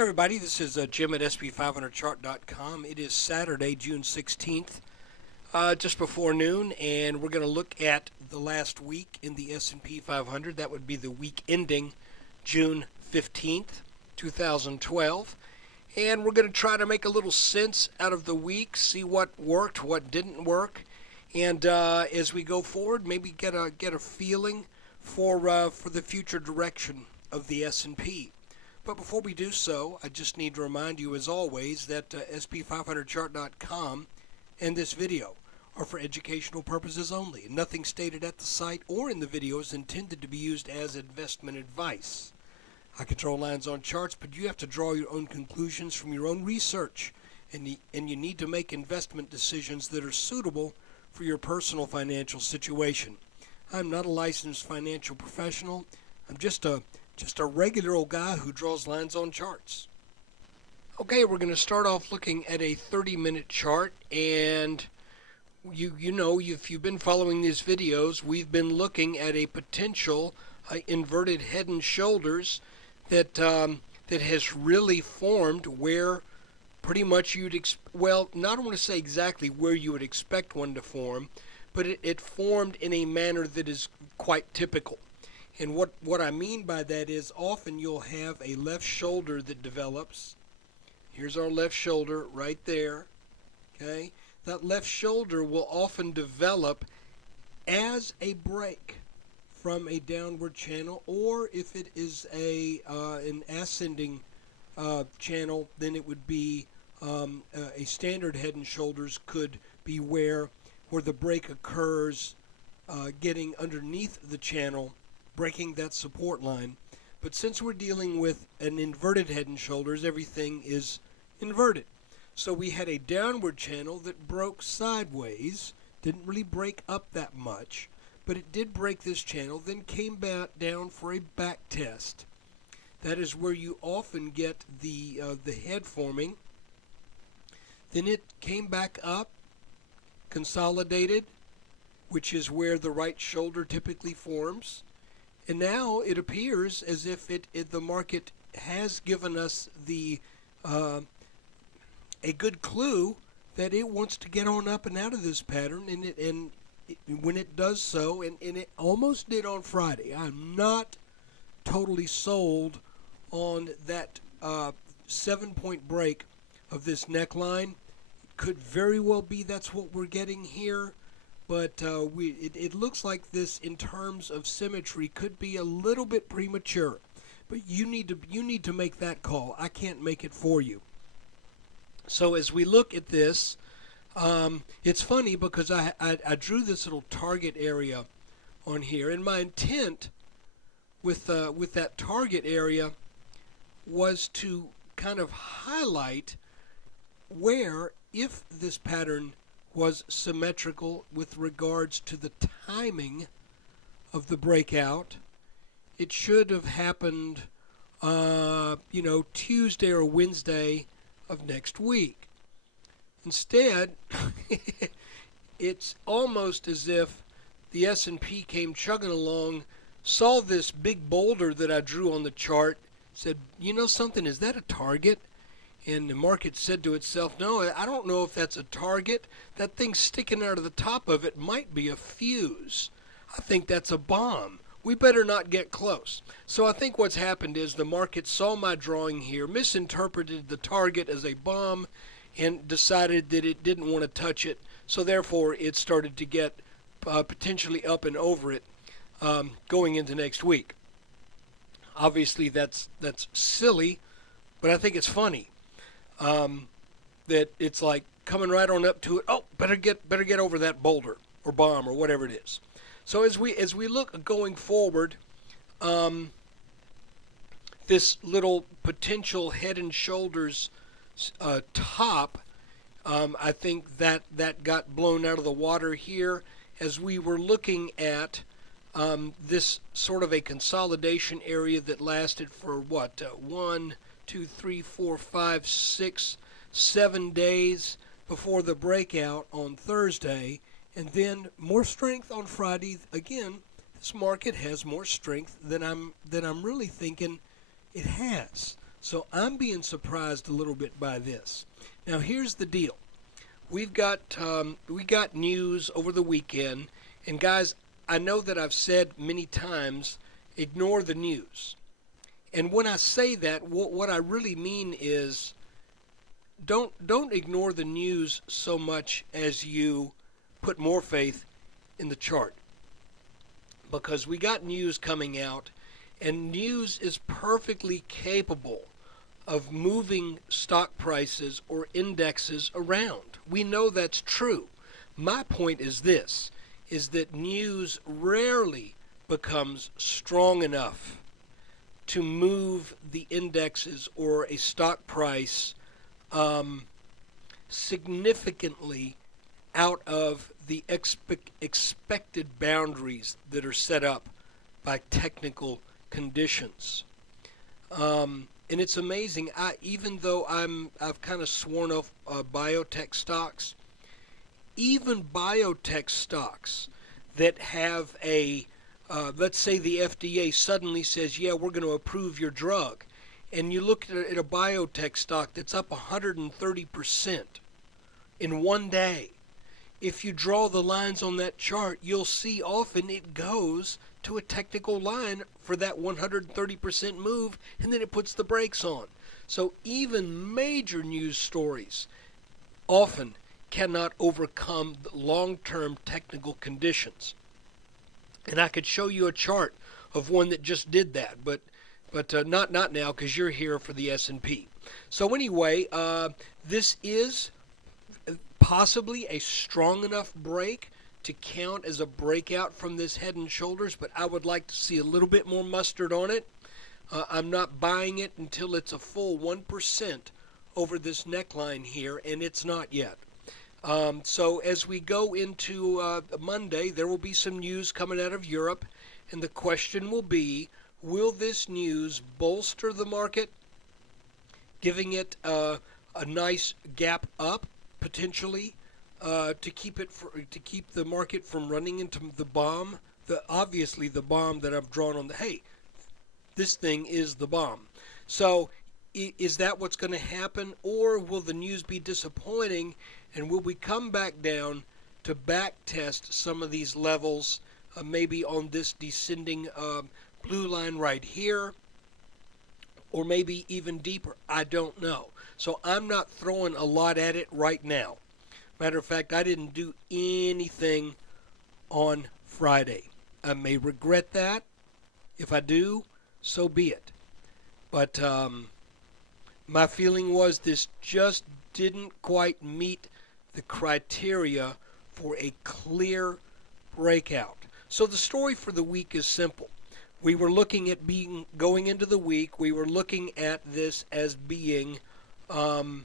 Hey everybody, this is Jim at SP500chart.com. It is Saturday, June 16th, just before noon, and we're going to look at the last week in the S&P 500. That would be the week ending June 15th, 2012. And we're going to try to make a little sense out of the week, see what worked, what didn't work, and as we go forward, maybe get a feeling for the future direction of the S&P. But before we do so, I just need to remind you, as always, that SP500chart.com and this video are for educational purposes only. Nothing stated at the site or in the video is intended to be used as investment advice. I control lines on charts, but you have to draw your own conclusions from your own research, and you need to make investment decisions that are suitable for your personal financial situation. I'm not a licensed financial professional. I'm just a regular old guy who draws lines on charts. Okay, we're going to start off looking at a 30-minute chart, and you know, if you've been following these videos, we've been looking at a potential inverted head and shoulders that has really formed where pretty much not want to say exactly where you would expect one to form, but it formed in a manner that is quite typical. And what I mean by that is often you'll have a left shoulder that develops. Here's our left shoulder right there. Okay? That left shoulder will often develop as a break from a downward channel, or if it is an ascending channel, then it would be a standard head and shoulders could be where the break occurs getting underneath the channel, breaking that support line. But since we're dealing with an inverted head and shoulders, everything is inverted. So we had a downward channel that broke sideways, didn't really break up that much, but it did break this channel, then came back down for a back test. That is where you often get the head forming. Then it came back up, consolidated, which is where the right shoulder typically forms. And now it appears as if the market has given us a good clue that it wants to get on up and out of this pattern, and when it does so, and it almost did on Friday. I'm not totally sold on that 7-point break of this neckline. It could very well be that's what we're getting here. But it looks like this, in terms of symmetry, could be a little bit premature. But you need to make that call. I can't make it for you. So as we look at this, it's funny because I drew this little target area on here, and my intent with that target area was to kind of highlight where, if this pattern was symmetrical with regards to the timing of the breakout, it should have happened, Tuesday or Wednesday of next week. Instead, it's almost as if the S&P came chugging along, saw this big boulder that I drew on the chart, said, you know something, is that a target? And the market said to itself, no, I don't know if that's a target. That thing sticking out of the top of it might be a fuse. I think that's a bomb. We better not get close. So I think what's happened is the market saw my drawing here, misinterpreted the target as a bomb, and decided that it didn't want to touch it. So therefore, it started to get potentially up and over it going into next week. Obviously, that's silly, but I think it's funny. That it's like coming right on up to it. Oh, better get over that boulder or bomb or whatever it is. So as we look going forward, this little potential head and shoulders top, I think that got blown out of the water here as we were looking at this sort of a consolidation area that lasted for what, 1, 2, 3, 4, 5, 6, 7 days before the breakout on Thursday, and then more strength on Friday. Again, this market has more strength than I'm really thinking it has. So I'm being surprised a little bit by this. Now here's the deal. We got news over the weekend, and guys, I know that I've said many times, ignore the news. And when I say that, what I really mean is don't ignore the news so much as you put more faith in the chart, because we got news coming out, and news is perfectly capable of moving stock prices or indexes around. We know that's true. My point is this, is that news rarely becomes strong enough to move the indexes or a stock price significantly out of the expected boundaries that are set up by technical conditions. And it's amazing. Even though I've kind of sworn off biotech stocks, even biotech stocks that have let's say the FDA suddenly says, yeah, we're going to approve your drug, and you look at a biotech stock that's up 130% in one day. If you draw the lines on that chart, you'll see often it goes to a technical line for that 130% move, and then it puts the brakes on. So even major news stories often cannot overcome the long-term technical conditions. And I could show you a chart of one that just did that, but not now, because you're here for the S&P. So anyway, this is possibly a strong enough break to count as a breakout from this head and shoulders, but I would like to see a little bit more mustard on it. I'm not buying it until it's a full 1% over this neckline here, and it's not yet. So as we go into Monday, there will be some news coming out of Europe, and the question will be, will this news bolster the market, giving it a nice gap up potentially to keep the market from running into the bomb? Obviously the bomb that I've drawn on hey, this thing is the bomb. So is that what's going to happen, or will the news be disappointing, and will we come back down to back test some of these levels, maybe on this descending blue line right here, or maybe even deeper? I don't know. So I'm not throwing a lot at it right now. Matter of fact, I didn't do anything on Friday. I may regret that. If I do, so be it. But my feeling was this just didn't quite meet the criteria for a clear breakout. So the story for the week is simple. We were looking at going into the week, we were looking at this as being the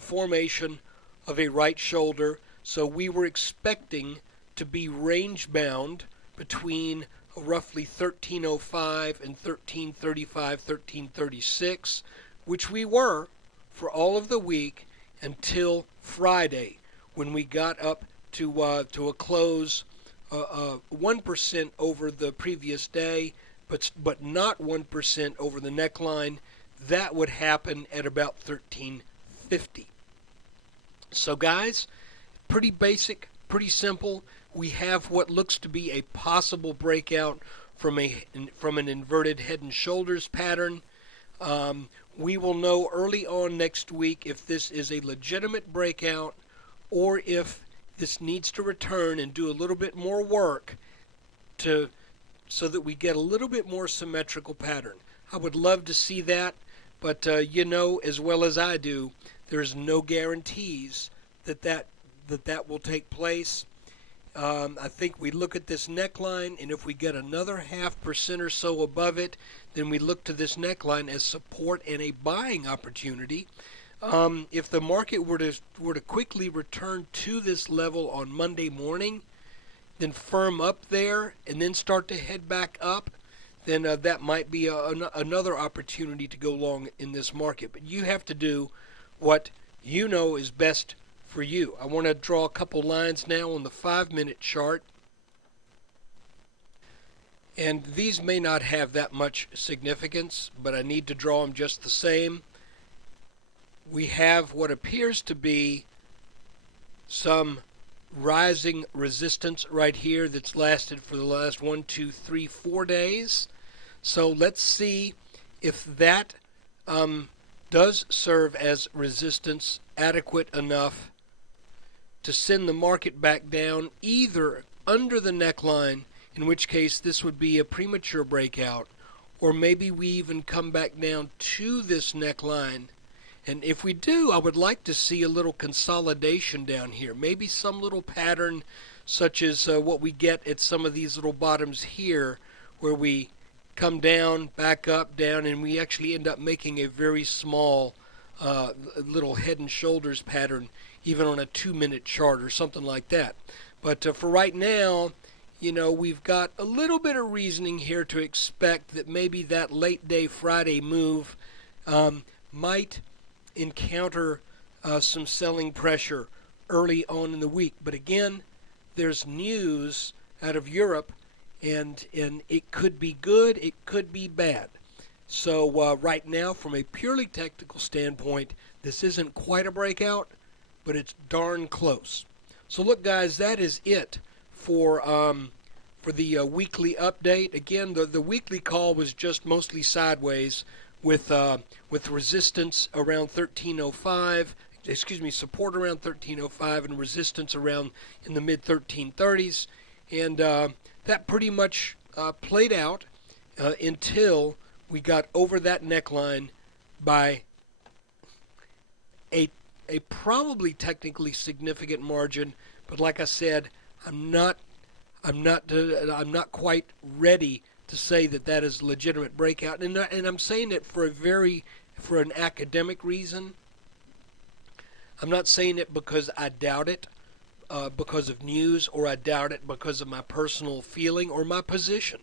formation of a right shoulder. So we were expecting to be range bound between roughly 1305 and 1335, 1336, which we were for all of the week until Friday, when we got up to a close 1% over the previous day, but not 1% over the neckline. That would happen at about 1350. So guys, pretty basic, pretty simple. We have what looks to be a possible breakout from an inverted head and shoulders pattern. We will know early on next week if this is a legitimate breakout, or if this needs to return and do a little bit more work so that we get a little bit more symmetrical pattern. I would love to see that, but you know as well as I do, there's no guarantees that will take place. I think we look at this neckline, and if we get another 0.5% or so above it, then we look to this neckline as support and a buying opportunity. If the market were to quickly return to this level on Monday morning, then firm up there and then start to head back up, then that might be another opportunity to go long in this market. But you have to do what you know is best for you. I want to draw a couple lines now on the 5-minute chart. And these may not have that much significance, but I need to draw them just the same. We have what appears to be some rising resistance right here that's lasted for the last 1, 2, 3, 4 days. So let's see if that does serve as resistance adequate enough to send the market back down either under the neckline, in which case this would be a premature breakout, or maybe we even come back down to this neckline. And if we do, I would like to see a little consolidation down here, maybe some little pattern such as what we get at some of these little bottoms here, where we come down, back up, down, and we actually end up making a very small little head and shoulders pattern, even on a 2-minute chart or something like that. But for right now, you know, we've got a little bit of reasoning here to expect that maybe that late day Friday move might encounter some selling pressure early on in the week. But again, there's news out of Europe, and it could be good, it could be bad. So right now, from a purely technical standpoint, this isn't quite a breakout, but it's darn close. So look, guys, that is it for the weekly update. Again, the weekly call was just mostly sideways with resistance around 1305. Excuse me, support around 1305 and resistance around in the mid 1330s, and that pretty much played out until we got over that neckline by a probably technically significant margin. But like I said, I'm not quite ready to say that that is a legitimate breakout, and I'm saying it for an academic reason. I'm not saying it because I doubt it, because of news, or I doubt it because of my personal feeling or my position.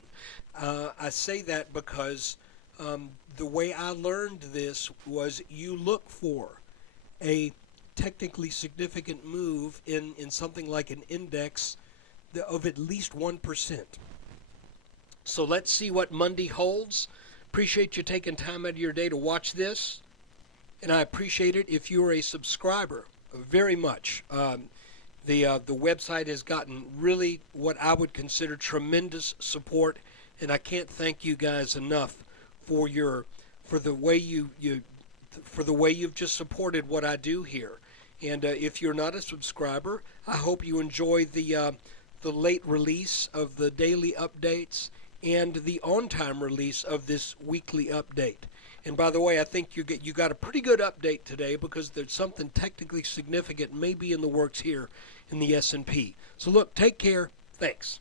I say that because the way I learned this was you look for a technically significant move in something like an index of at least 1%. So let's see what Monday holds. Appreciate you taking time out of your day to watch this, and I appreciate it if you're a subscriber very much. The website has gotten really what I would consider tremendous support, and I can't thank you guys enough for the way you've just supported what I do here. And if you're not a subscriber, I hope you enjoy the late release of the daily updates and the on-time release of this weekly update. And by the way, I think you got a pretty good update today, because there's something technically significant maybe in the works here in the S&P. So look, take care. Thanks.